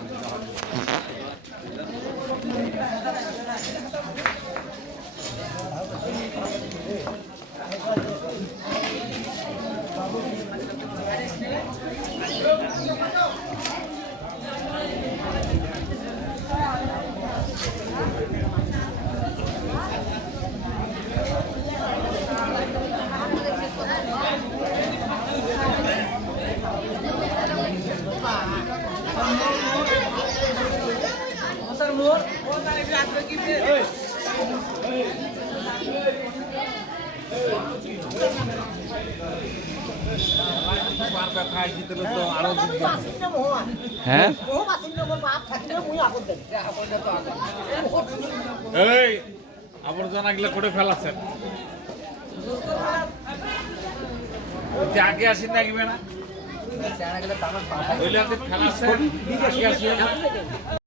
Thank you. হ্যাঁ? এই আবর্জনা গুলো করে ফেলাছেন? যে আগে আসি দেখবে না ফেলাছেন আগে আসি